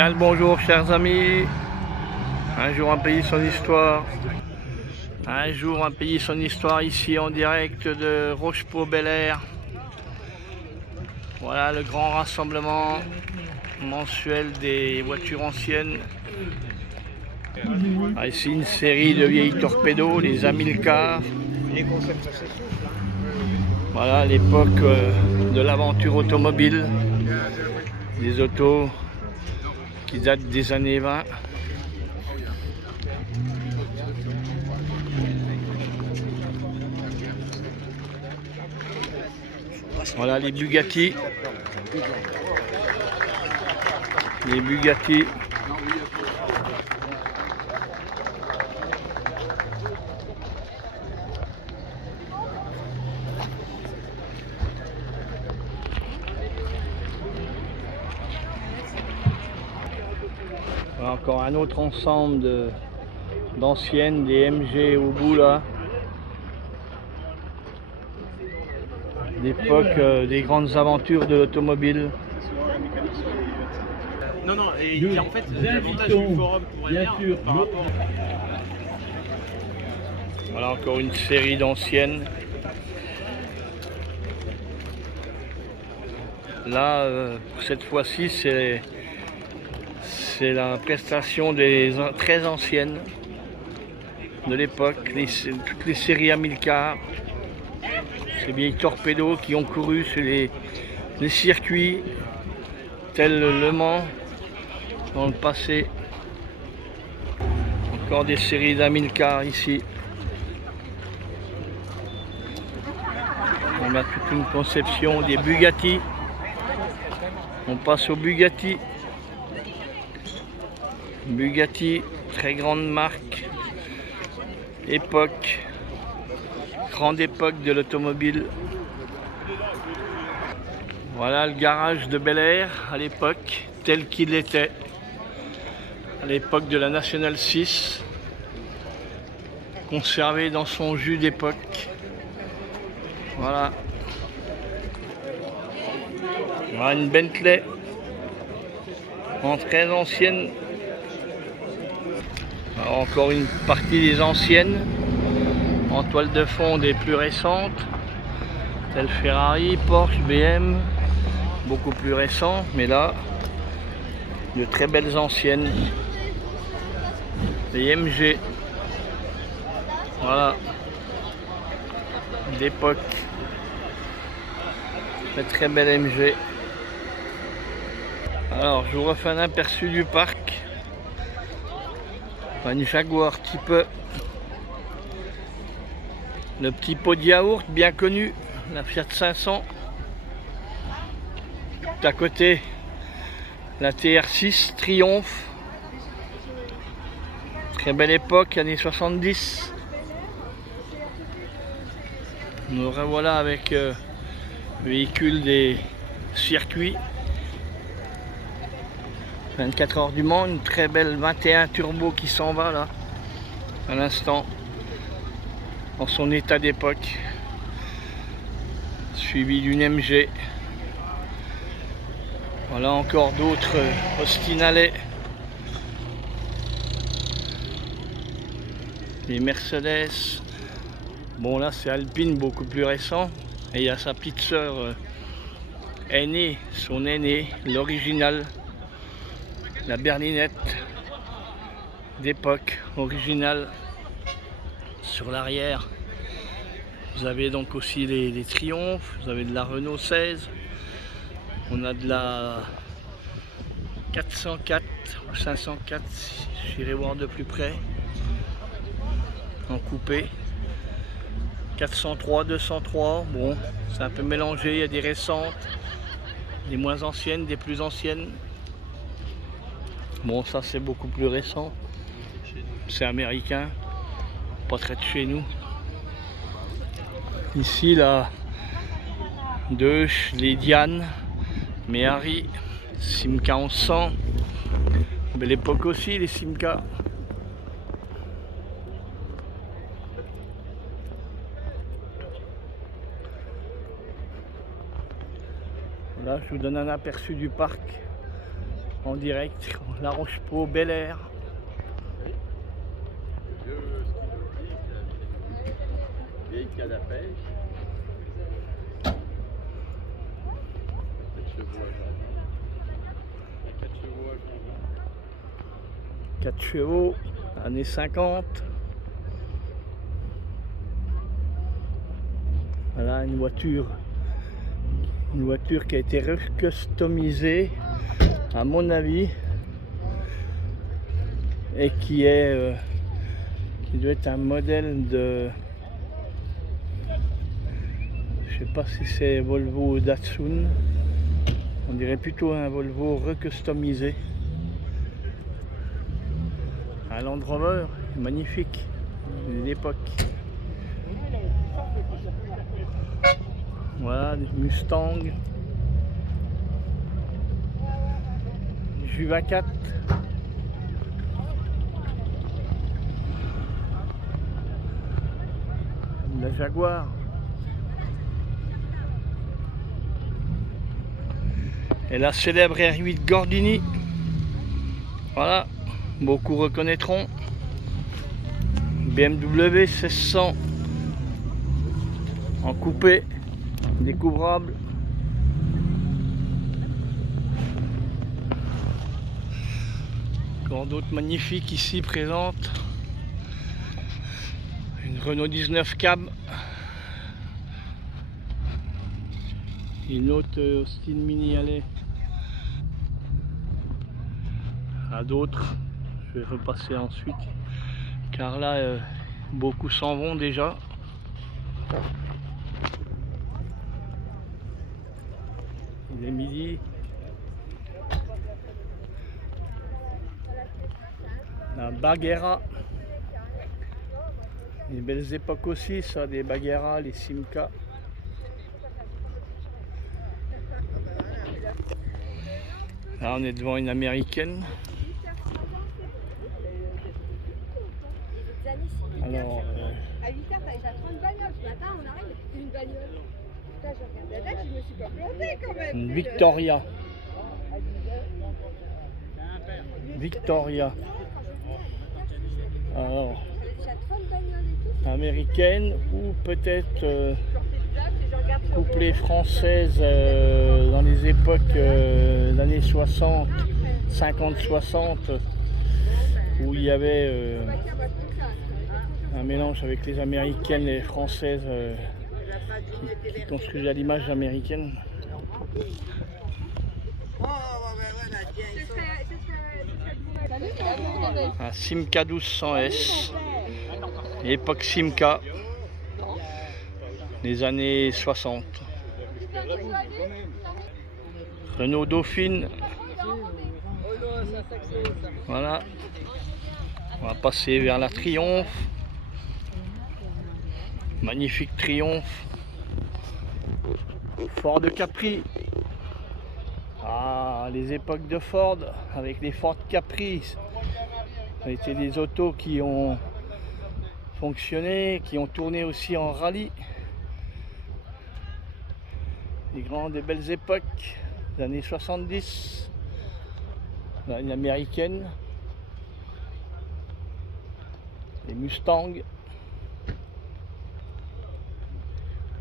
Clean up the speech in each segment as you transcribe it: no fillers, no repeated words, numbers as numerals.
Bien le bonjour chers amis. Un jour un pays son histoire. Un jour un pays son histoire ici en direct de Rochepot-Bel-Air. Voilà le grand rassemblement mensuel des voitures anciennes. Ici une série de vieilles torpédos, les Amilcar. Voilà l'époque de l'aventure automobile. Des autos qui datent des années 20. Voilà les Bugatti. Les Bugatti. Voilà encore un autre ensemble d'anciennes, des MG au bout là. L'époque des grandes aventures de l'automobile. Non, non, et en fait, l'avantage du forum pour bien sûr par rapport. Voilà encore une série d'anciennes. Là, cette fois-ci, c'est la prestation des très anciennes de l'époque, toutes les séries Amilcar. Ces vieilles torpédos qui ont couru sur les circuits tels Le Mans dans le passé. Encore des séries d'Amilcar ici. On a toute une conception des Bugatti. On passe aux Bugatti. Bugatti, très grande marque. Époque. Grande époque de l'automobile. Voilà le garage de Bel-Air à l'époque, tel qu'il était. À l'époque de la Nationale 6. Conservé dans son jus d'époque. Voilà. Voilà une Bentley. En très ancienne. Alors, encore une partie des anciennes. En toile de fond des plus récentes. Telle Ferrari, Porsche, BM. Beaucoup plus récents. Mais là, de très belles anciennes. Les MG. Voilà. D'époque. Très belle MG. Alors je vous refais un aperçu du parc. Une Jaguar type E. Le petit pot de yaourt bien connu, la Fiat 500. Tout à côté, la TR6 Triomphe. Très belle époque, années 70. Nous revoilà avec le véhicule des circuits. 24 heures du Mans, une très belle 21 turbo qui s'en va là, à l'instant, dans son état d'époque, suivi d'une MG. Voilà encore d'autres Austin-Allais, les Mercedes. Bon là c'est Alpine, beaucoup plus récent, et il y a sa petite sœur aînée, son aînée, l'original. La berlinette d'époque originale sur l'arrière. Vous avez donc aussi les Triumph, vous avez de la Renault 16, on a de la 404 ou 504 si j'irai voir de plus près, en coupé. 403, 203, bon c'est un peu mélangé, il y a des récentes, des moins anciennes, des plus anciennes. Bon, ça c'est beaucoup plus récent, c'est américain, pas très de chez nous. Ici, la Deutsch, les Diane, Méhari, Simca 1100, belle époque aussi les Simca. Là, je vous donne un aperçu du parc. en direct, La Roche-Pau, Bel Air. Vieille canne à pêche. 4 chevaux, années 50. Voilà une voiture qui a été recustomisée, à mon avis, et qui doit être un modèle de, je sais pas si c'est Volvo ou Datsun, on dirait plutôt un Volvo recustomisé. Un Land Rover magnifique de l'époque. Voilà, des Mustang, Juva 4, la Jaguar, et la célèbre R8 Gordini. Voilà, beaucoup reconnaîtront. BMW 1600 en coupé, découvrable. Encore d'autres magnifiques ici présentes. Une Renault 19 cab. Une autre Austin Mini Alley. À d'autres, je vais repasser ensuite. Car là, beaucoup s'en vont déjà. Il est midi. La Bagheera. Les belles époques aussi, ça, des Bagheera, les Simca. Là, on est devant une américaine. Alors, à 8h, t'as déjà 30 bagnoles. Ce matin, on arrive, une bagnole. Putain, je regarde la date, je me suis pas plantée quand même. une Victoria. Victoria. Alors, Déjà 30 bagnoles et tout. américaine ou peut-être couplée française dans les époques d'années 60, 50-60, où il y avait un mélange avec les américaines et les françaises qui construisaient à l'image américaine. Un Simca 1200S, époque Simca, les années 60. Renault Dauphine. Voilà. On va passer vers la Triumph. Magnifique Triumph. Ford Capri. Ah, les époques de Ford avec les Ford Capri. C'était des autos qui ont fonctionné, qui ont tourné aussi en rallye. Des belles époques, des années 70. Là, une américaine. Les Mustang.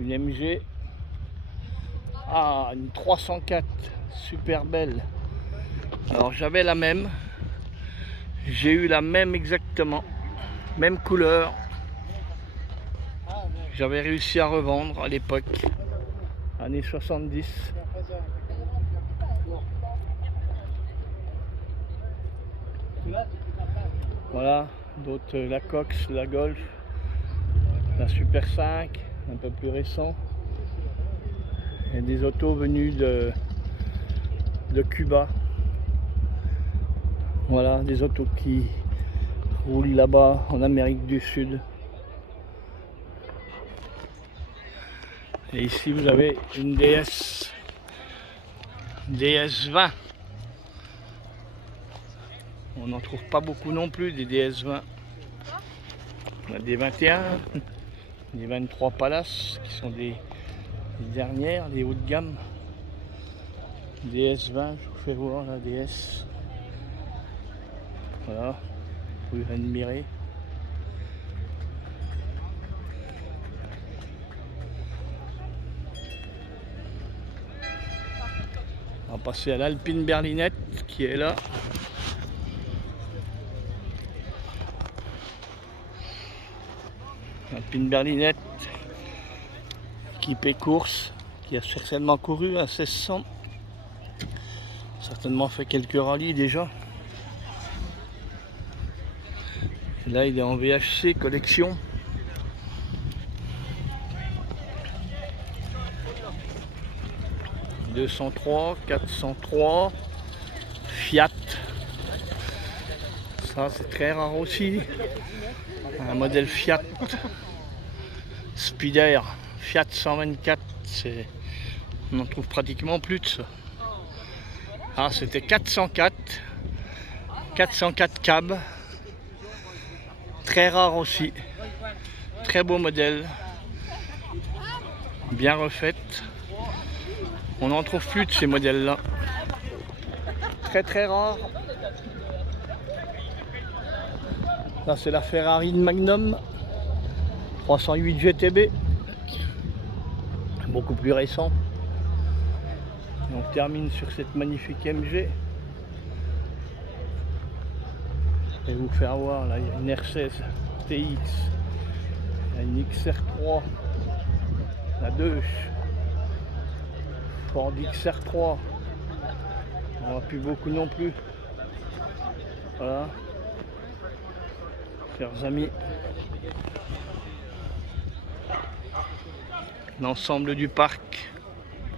Une MG. Ah, une 304, super belle. Alors j'avais la même. J'ai eu la même exactement. Même couleur. J'avais réussi à revendre à l'époque. Années 70. Voilà, d'autres, la Cox, la Golf, la Super 5, un peu plus récent. Et des autos venues de Cuba. Voilà, des autos qui roulent là-bas en Amérique du Sud. Et ici vous avez une DS20. On n'en trouve pas beaucoup non plus des DS20. On a des 21, des 23 Palace qui sont des dernières, des hauts de gamme. DS20, fais voir la DS. Voilà, vous pouvez admirer. On va passer à l'Alpine berlinette qui est là. Alpine berlinette, équipée course, qui a certainement couru à 1600. Certainement fait quelques rallyes déjà. Et là il est en VHC collection. « 203, 403, Fiat. Ça c'est très rare aussi. Un modèle Fiat Spider, Fiat 124, on n'en trouve pratiquement plus de ça. Ah, c'était 404 cab, très rare aussi, très beau modèle, bien refaite. On n'en trouve plus de ces modèles là, très rare. Là c'est la Ferrari de Magnum 308 GTB, beaucoup plus récent. Et on termine sur cette magnifique MG. Je vais vous faire voir, là il y a une R16 TX, il y a une XR3, la 2, Ford XR3, on n'a plus beaucoup non plus. Voilà, chers amis, l'ensemble du parc.